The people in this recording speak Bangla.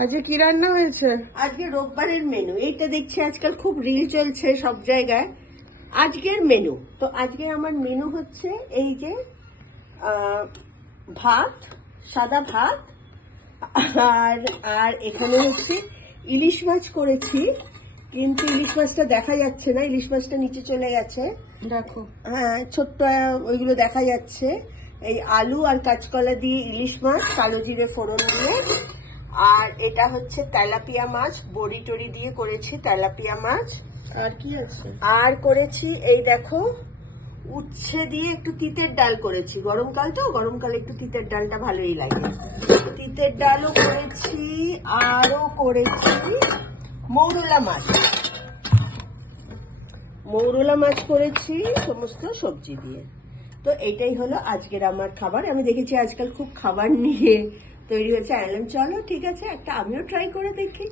আজকে কি রান্না হয়েছে? আজকে রোববারের মেনু এইটা দেখছি আজকাল খুব রিল চলছে সব জায়গায়। আজকের মেনু তো আজকে আমার মেনু হচ্ছে এই যে ভাত, সাদা ভাত, আর আর এখানে হচ্ছে ইলিশ মাছ করেছি, কিন্তু ইলিশ মাছটা দেখা যাচ্ছে না, ইলিশ মাছটা নিচে চলে গেছে। দেখো, হ্যাঁ, ছোট্ট ওইগুলো দেখা যাচ্ছে। এই আলু আর কাঁচকলা দিয়ে ইলিশ মাছ কালো জিরে ফোড়ন দিয়ে। আর এটা হচ্ছে তেলাপিয়া মাছ, বড়ি টড়ি দিয়ে করেছি তেলাপিয়া মাছ। আর কি আছে? আর করেছি এই দেখো উচ্ছে দিয়ে একটু তিতের ডাল করেছি, গরমকাল তো, গরমকালে একটু তিতের ডালটা ভালোই লাগে। তিতের ডালও করেছি, আরও করেছি মৌরলা মাছ, মৌরলা মাছ করেছি সমস্ত সবজি দিয়ে। তো এটাই হলো আজকের আমার খাবার। আমি দেখেছি আজকাল খুব খাবার নিয়ে তৈরি হয়েছে, আইলাম চলো ঠিক আছে একটা আমিও ট্রাই করে দেখি।